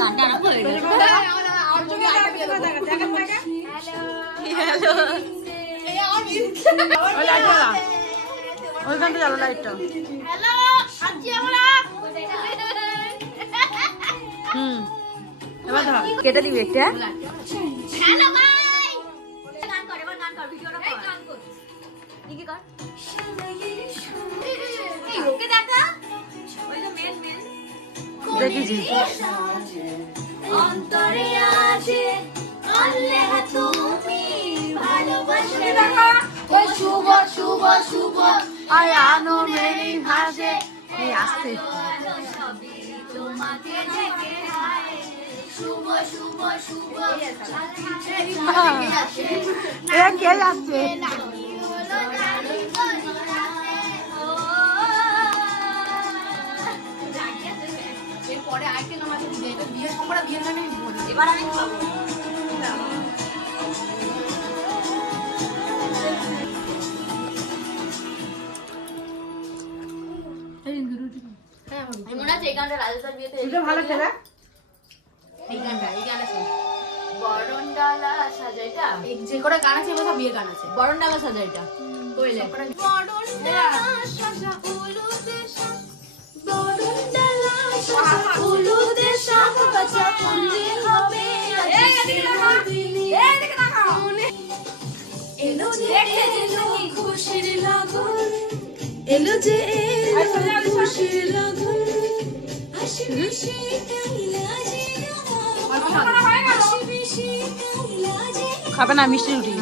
গানটা আরম্ভ হয়ে গেছে। হ্যালো ওইখানটা জ্বালো লাইটটা। হ্যালো আজকে আমরা এবার ধর কেটে দিবি একটা। হ্যালো ভাই গান কর এবার গান কর ভিডিওটা কর গান কর কি কর এই ওকে দেখা ওই যে মেন দেখেছি অন্তরে আছে আল্লাহ তুমি ভালোবাসা দেখা ওই শুভ শুভ শুভ আয় আনো মেরি ভাজে এই আসতে তোমাকে দেখে হায় শুভ শুভ শুভ এ কে আসছে পরে আইটেম আমাকে দিবে এটা বিয়ে সম্পর্কে বিয়ের জন্য এবার আমি খাবো মনে আছে এই গানটা রাজস্থান বিয়েতে এটা ভালো খেলা এই গানটা বরণডালা সাজাইটা যে করে গান আছে ওটা বিয়ে গান আছে বরণডালা সাজাইটা কইলে বরণডালা সাজা উলুদে শাক বরণডালা সাজা উলুদে শাক বাজা পুলি হবে এই এদিকে তাকাও এলো যে এলো খুশির লগন এলো যে এলো খুশির লগন হাসি খুশি কাইলা যে খাবে না মিষ্টি রুটি